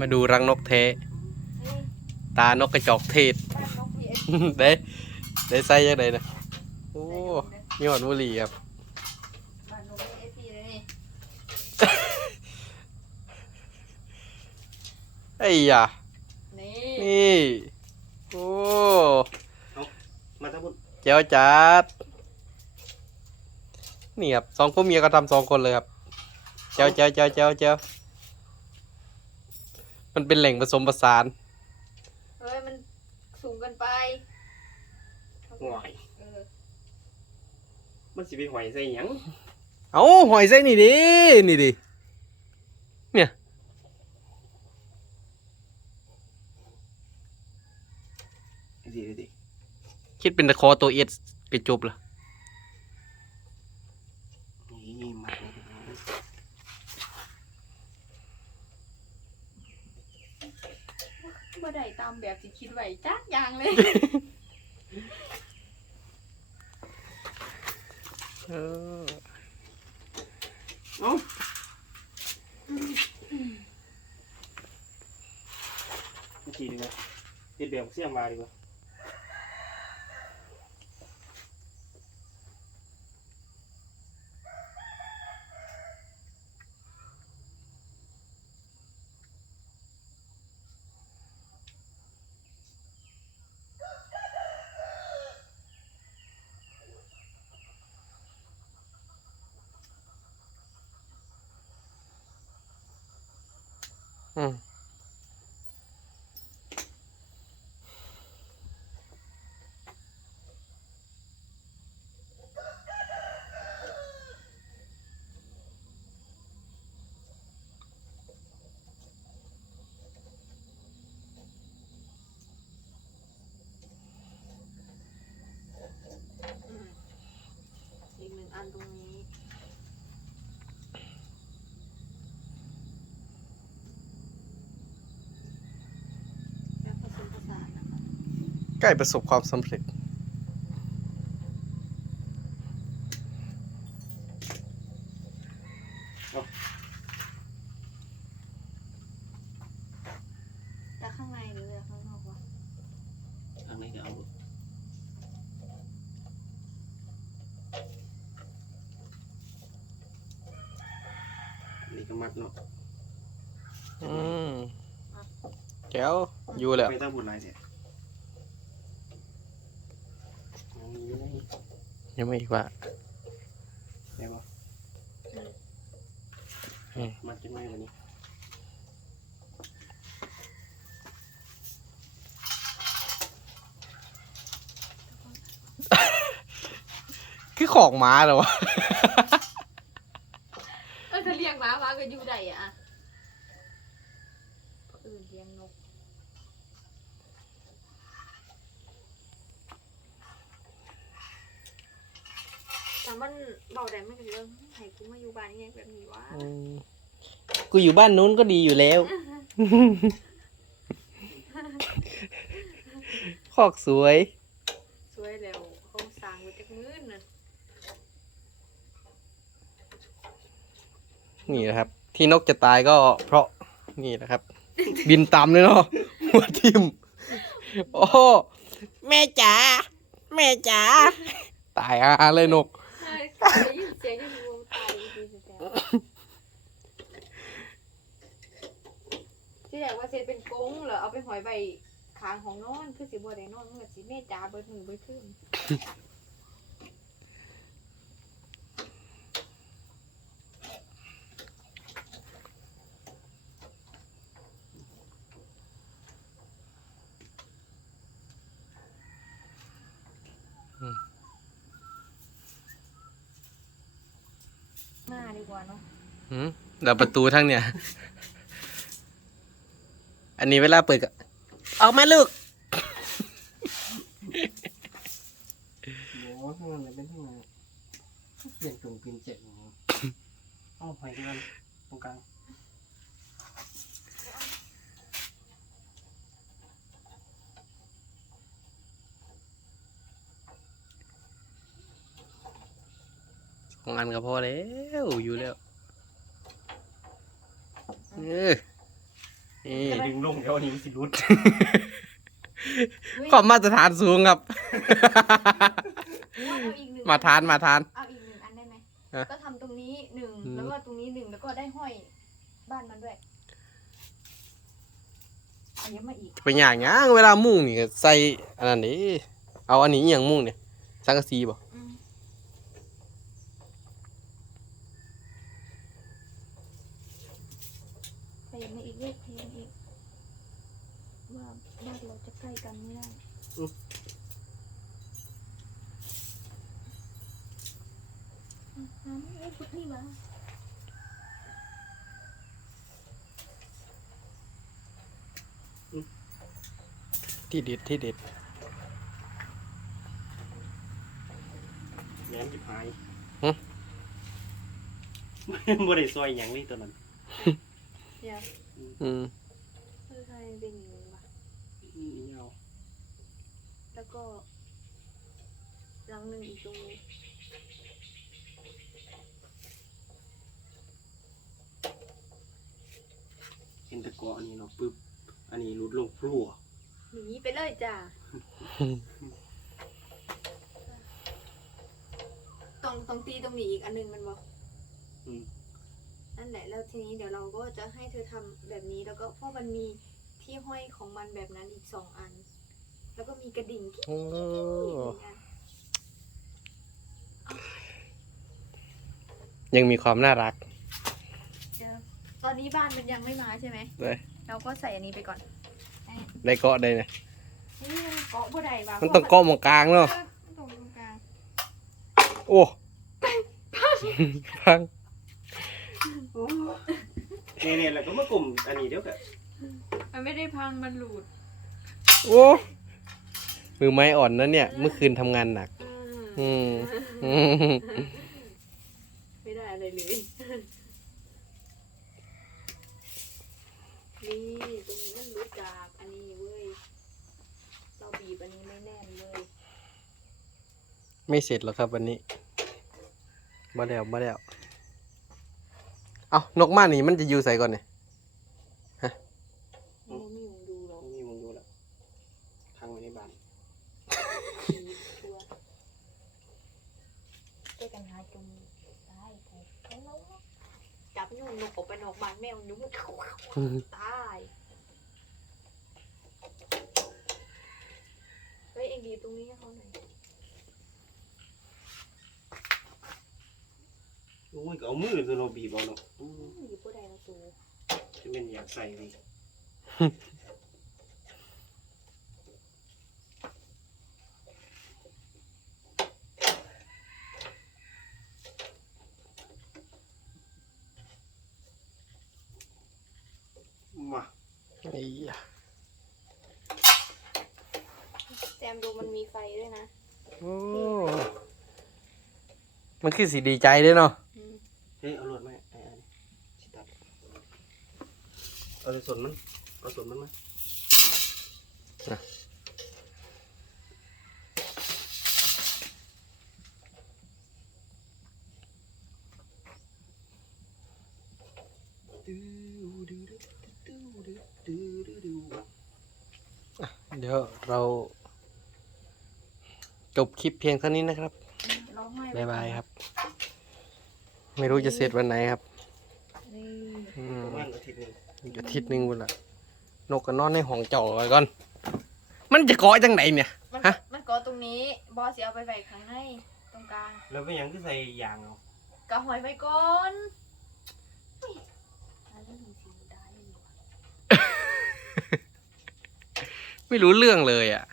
มาดูรังนกเทนี่ตานกกระจอกเทศบ้านนกพีเอสได้ได้ใส่ยังไงนะโอ้ยอดบุหรี่ครับบ้านนกพีเอสพีเลยนี่ไอ้ยานี่นี่ โอ้มาทั้งหมดเจ้าจัดนี่ครับสองผัวเมียก็ทำสองคนเลยครับ เจ้าเจ้าเจ้าเจ้าเจ้า มันเป็นแหล่งผสมผสาน เฮ้ยมันสูงเกินไปหอยเออมันสิไปหอยใส่หยังเอาหอยไส้นี่ดิ นี่ดิสิดิคิดเป็นตะคอตัวเอสกระจบละ นี่มาเลย บ่ได้ ตามแบบที่คิดไว้จักอย่างเลย เออเอ้าขี่ดีกว่าเฮ็ดแบบเสียมาดีกว่า อืม อีกหนึ่งอันตรงนี้แบบผสมผสานนะคะ ใกล้ประสบความสำเร็จจากข้างในหรือจากข้างนอกวะทางไหนก็เอานี่ก็มัดเนาะอืมแก้วอยู่แล้วไปตั้งบุญหลายเสียอันนี้อยู่ไหน ยังไม่อีกว่าได้ปะอืมมัดจังไหมวันนี้คือของหม้าเหรอวะเออจะเลี้ยงหมาหมาก็อยู่ได้อะเออเลี้ยงนก แต่มันเบาได้ไม่เป็นเรื่องให้กูมาอยู่บ้านยังแบบนี้วะอืมกูอยู่บ้านนู้นก็ดีอยู่แล้ว คอกสวย สวยแล้วเขาสร้างไว้จากมื้อน่ะนี่นะครับ ที่นกจะตายก็เพราะนี่นะครับ บินต่ำเลยเนาะหัวทิ่มโอ้แม่จ๋าแม่จ๋าตายอาเลยนก ใช่ได้ยินเสียงยังมีวงตายดีๆแต่ที่แรกว่าเซตเป็นกงเหรอเอาไปหอยใบคางของนอนคือสิบ่ได้นอนเมันก็สิแม่จ๋าเบิดมือเบิดคืนหน้า ดีกว่าเนาะหืมเดี๋ยวประตูทั้งเนี่ย อันนี้เวลาเปิดก็ออกมาลูก โอ้ข้างหลังเนี่ยเป็นข้างหลังเปลี่ยนกลุ่มเป็นเจ็ดอย่างนี้ เอาหอยกันตรงกลาง องอันก็พอแล้วอยู่แล้วเออนี่ดึงลงเดี๋ยวอันนี้มันสิรุดความมาตรฐานสูงครับเอาอีกหนึ่งมาทานมาทาน เอาอีกหนึ่งอันได้ไหมฮะ ก็ทำตรงนี้หนึ่งอืมแล้วก็ตรงนี้หนึ่งแล้วก็ได้ห้อยบ้านมันด้วยเอาเยอะมาอีกไปอย่างงี้เวลามุ่งนี่ก็ใส่อันนั้นนี่เอาอันนี้อหย่างมุ่งเนี่ยสังกะสีบ่ อืมพยายามมาอีกเว้ยพยายามอีก ว่าบ้านเราจะใกล้กันไม่ได้อะน้ำไม่พุดนี่มาที่เด็ดที่เด็ดแหนมจิบหายหึบ่ได้ซอยหยังเลยตัวนั้นเดี๋ยวอืมเออทำไมเป็นอย่างนี้วะ อืมเอาแล้วก็หลังหนึ่งอีกตรงนี้เห็นแตะกออันนี้เนาะปึ๊บ อันนี้รุดลงพลัวหนีไปเลยจ้าตรงตรงตีตรงนี้อีกอันหนึงมันบอกอืม นั่นแหละแล้วทีนี้เดี๋ยวเราก็จะให้เธอทำแบบนี้แล้วก็เพราะมันมี ที่ห้อยของมันแบบนั้นอีกสองอัน แล้วก็มีกระดิ่งที่โอ้อีกหนึ่งอันยังมีความน่ารักเดี๋ยวตอนนี้บ้านมันยังไม่มาใช่ไหมเลยเราก็ใส่อันนี้ไปก่อนได้เกาะได้นะนี่มันเกาะบ่ได้ว่ะมันต้องเกาะตรงกลางเออเนาะมันตรงกลางโอ้พัง เนี่ยเนี่ยแล้วก็มากลุ่มอันนี้เดี๋ยวกันมันไม่ได้พังมันหลุดโอ้มือไม้อ่อนนะเนี่ย เมื่อคืนทำงานหนัก อืมอืมไม่ได้อะไรเลยนี่ตรงนี้มันรู้จากอันนี้เว้ยเราบีบอันนี้ไม่แน่นเลย ไม่เสร็จหรอกครับวันนี้มาแล้วมาแล้ว เอานกมานี่มันจะอยู่ใส่ก่อนเนี่ยมันไม่มีดูหรอกนี่มึงดูแล้วทางไว้ในบ้านบีบตัวช่วยกันหาจมได้ไปเอาแล้วจับยุ่นนกออกไปนอกบ้านแมวยุ่งตายเฮ้ยเอ็งบีบตรงนี้ให้เขาหน่อย โอ้ยก็เอามือตัวเนาะบีบเอาเนาะอู้บีบผู้ใดมาสูจะเป็นอยากใส่เลยมาไอ้ยะแจมดูมันมีไฟด้วยนะ โอ้ มันคือสีดีใจเด้วยเนาะ เฮ้ยเอาหลวดมาไอ้อันนี้สิตัดเอาแต่ส่วนมันเอาส่วนมันมาดูดูดูดูดูดูเดี๋ยวเราจบคลิปเพียงเท่านี้นะครับ ร้องไห้ บ๊ายบายครับ ไม่รู้จะเสร็จวันไหนครับนี่อืมประมาณอาทิตย์หนึงอีกอาทิตย์หนึ่งวันละนกก็นอนในห้องเจ้าไว้ก่อน มันจะเกาะจังไหนเนี่ย มันฮะ มันเกาะตรงนี้บอสสิเอาไปไว้ข้างในตรงกลางแล้วเป็นหยังที่ใส่ยางเอากะหอยไว้ก่อนเฮ้ยอันนี้มันสีได้อยู่ว่ะไม่รู้เรื่องเลยอะ